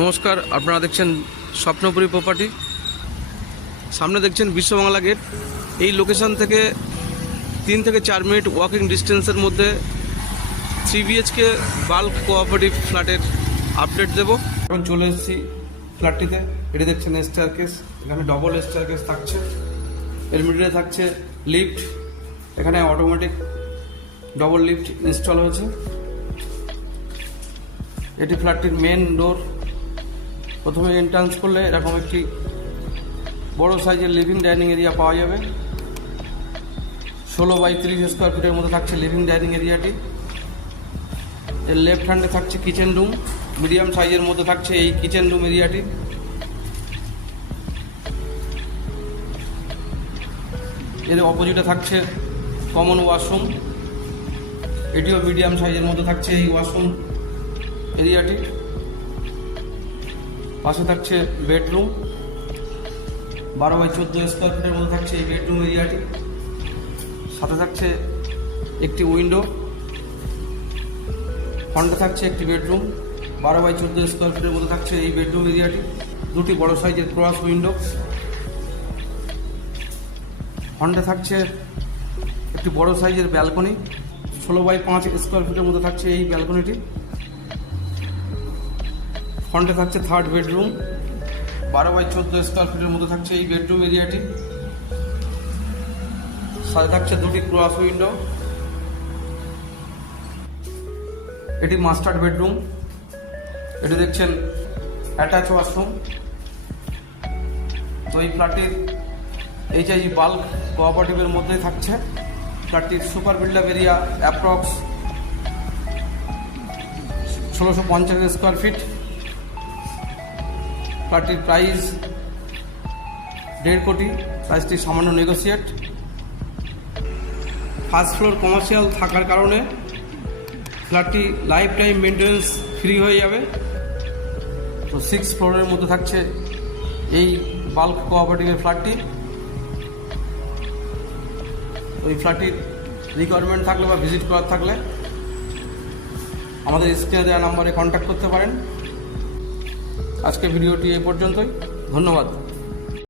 নমস্কার, আপনারা দেখছেন স্বপ্নপুরী প্রপার্টি। সামনে দেখছেন বিশ্ববাংলা গেট। এই লোকেশন থেকে 3 থেকে 4 মিনিট ওয়াকিং ডিস্টেন্সের মধ্যে 3 BHK বাল্ক কোঅপারেটিভ ফ্ল্যাটের আপডেট দেব। এখন চলে এসেছি ফ্ল্যাটটিতে। এটি দেখছেন স্টেয়ারকেস, এখানে ডবল স্টেয়ারকেস থাকছে, এর মিডলে থাকছে লিফট, এখানে অটোমেটিক ডবল লিফট ইনস্টল হয়েছে। এটি ফ্ল্যাটটির মেন ডোর। প্রথমে এন্ট্রান্স করলে এরকম একটি বড় সাইজের লিভিং ডাইনিং এরিয়া পাওয়া যাবে। 16 বাই 30 স্কোয়ার ফিটের মধ্যে থাকছে লিভিং ডাইনিং এরিয়াটি। এর লেফট হ্যান্ডে থাকছে কিচেন রুম, মিডিয়াম সাইজের মধ্যে থাকছে এই কিচেন রুম এরিয়াটি। এর অপোজিটে থাকছে কমন ওয়াশরুম, এটিও মিডিয়াম সাইজের মধ্যে থাকছে এই ওয়াশরুম এরিয়াটি। পাশে থাকছে বেডরুম, 12 বাই 14 স্কোয়ার ফিটের মধ্যে থাকছে এই বেডরুম এরিয়াটি। সাথে থাকছে একটি উইন্ডো, ফ্রন্টে থাকছে একটি বেডরুম, 12 বাই 14 স্কোয়ার ফিটের মধ্যে থাকছে এই বেডরুম এরিয়াটি। দুটি বড় সাইজের ক্রস উইন্ডো, ফ্রন্টে থাকছে একটি বড় সাইজের ব্যালকনি, 16 বাই 5 স্কোয়ার ফিটের মধ্যে থাকছে এই ব্যালকনিটি। ফ্রন্টে থাকছে থার্ড বেডরুম, 12 বাই 14 স্কোয়ার ফিটের মধ্যে থাকছে এই বেডরুম এরিয়াটি। সাথে থাকছে দুটি ক্রস উইন্ডো। এটি মাস্টার বেডরুম, এটি দেখছেন অ্যাটাচ ওয়াশরুম। তো এই ফ্ল্যাটটির HIG বাল্ক কোঅপারেটিভের মধ্যেই থাকছে। ফ্ল্যাটটির super built up area approx 1650 square feet. ফ্ল্যাটটির প্রাইস 1.5 কোটি, প্রাইসটি সামান্য নেগোসিয়েট। ফার্স্ট ফ্লোর কমার্শিয়াল থাকার কারণে ফ্ল্যাটটি লাইফ টাইম মেনটেন্যান্স ফ্রি হয়ে যাবে। তো 6 ফ্লোরের মধ্যে থাকছে এই বাল্ক কোঅপারেটিভের ফ্ল্যাটটি। ওই ফ্ল্যাটটির রিকোয়ারমেন্ট থাকলে বা ভিজিট করার থাকলে আমাদের স্ক্রিনে দেওয়া নাম্বারে কন্ট্যাক্ট করতে পারেন। আজকের ভিডিওটি এই পর্যন্তই, ধন্যবাদ।